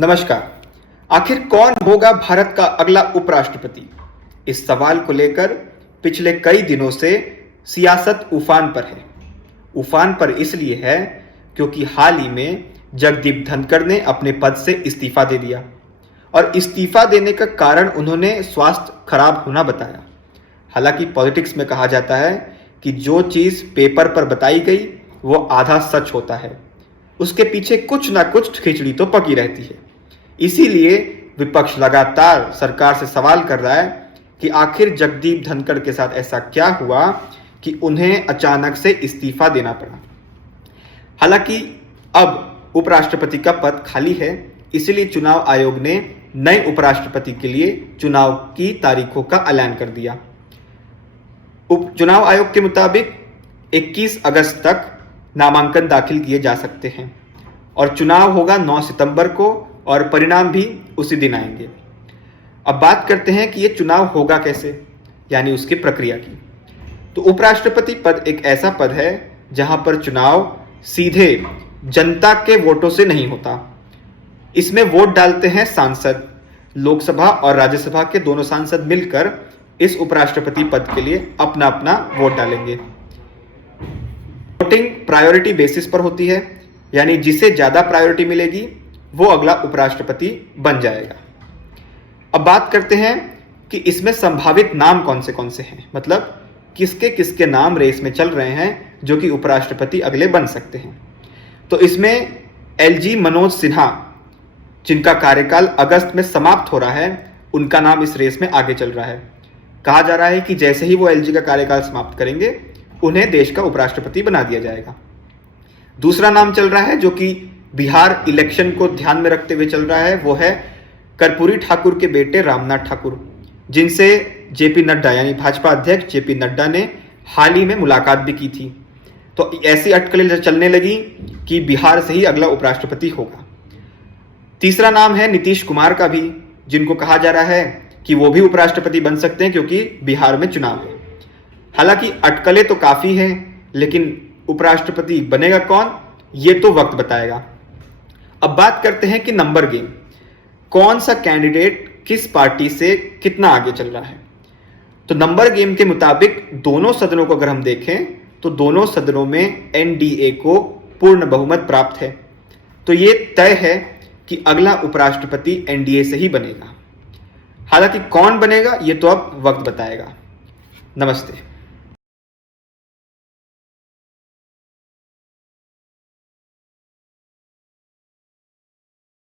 नमस्कार। आखिर कौन होगा भारत का अगला उपराष्ट्रपति? इस सवाल को लेकर पिछले कई दिनों से सियासत उफान पर है। उफान पर इसलिए है क्योंकि हाल ही में जगदीप धनखड़ ने अपने पद से इस्तीफा दे दिया और इस्तीफा देने का कारण उन्होंने स्वास्थ्य खराब होना बताया। हालांकि पॉलिटिक्स में कहा जाता है कि जो चीज़ पेपर पर बताई गई वो आधा सच होता है, उसके पीछे कुछ ना कुछ खिचड़ी तो पकी रहती है। इसीलिए विपक्ष लगातार सरकार से सवाल कर रहा है कि आखिर जगदीप धनखड़ के साथ ऐसा क्या हुआ कि उन्हें अचानक से इस्तीफा देना पड़ा। हालांकि अब उपराष्ट्रपति का पद खाली है, इसीलिए चुनाव आयोग ने नए उपराष्ट्रपति के लिए चुनाव की तारीखों का ऐलान कर दिया। चुनाव आयोग के मुताबिक 21 अगस्त तक नामांकन दाखिल किए जा सकते हैं और चुनाव होगा 9 सितंबर को और परिणाम भी उसी दिन आएंगे। अब बात करते हैं कि ये चुनाव होगा कैसे, यानी उसकी प्रक्रिया की। तो उपराष्ट्रपति पद एक ऐसा पद है जहां पर चुनाव सीधे जनता के वोटों से नहीं होता। इसमें वोट डालते हैं सांसद। लोकसभा और राज्यसभा के दोनों सांसद मिलकर इस उपराष्ट्रपति पद के लिए अपना अपना वोट डालेंगे। वोटिंग प्रायोरिटी बेसिस पर होती है, यानी जिसे ज्यादा प्रायोरिटी मिलेगी वो अगला उपराष्ट्रपति बन जाएगा। अब बात करते हैं कि इसमें संभावित नाम कौन से हैं, मतलब किसके किसके नाम रेस में चल रहे हैं जो कि उपराष्ट्रपति अगले बन सकते हैं। तो इसमें एलजी मनोज सिन्हा, जिनका कार्यकाल अगस्त में समाप्त हो रहा है, उनका नाम इस रेस में आगे चल रहा है। कहा जा रहा है कि जैसे ही वो एलजी का कार्यकाल समाप्त करेंगे उन्हें देश का उपराष्ट्रपति बना दिया जाएगा। दूसरा नाम चल रहा है जो कि बिहार इलेक्शन को ध्यान में रखते हुए चल रहा है, वो है कर्पूरी ठाकुर के बेटे रामनाथ ठाकुर, जिनसे जेपी नड्डा यानी भाजपा अध्यक्ष जेपी नड्डा ने हाल ही में मुलाकात भी की थी। तो ऐसी अटकलें चलने लगी कि बिहार से ही अगला उपराष्ट्रपति होगा। तीसरा नाम है नीतीश कुमार का भी, जिनको कहा जा रहा है कि वो भी उपराष्ट्रपति बन सकते हैं क्योंकि बिहार में चुनाव है। हालांकि अटकलें तो काफी हैं, लेकिन उपराष्ट्रपति बनेगा कौन, ये तो वक्त बताएगा। अब बात करते हैं कि नंबर गेम, कौन सा कैंडिडेट किस पार्टी से कितना आगे चल रहा है। तो नंबर गेम के मुताबिक दोनों सदनों को अगर हम देखें तो दोनों सदनों में एनडीए को पूर्ण बहुमत प्राप्त है। तो ये तय है कि अगला उपराष्ट्रपति एनडीए से ही बनेगा। हालांकि कौन बनेगा ये तो अब वक्त बताएगा। नमस्ते।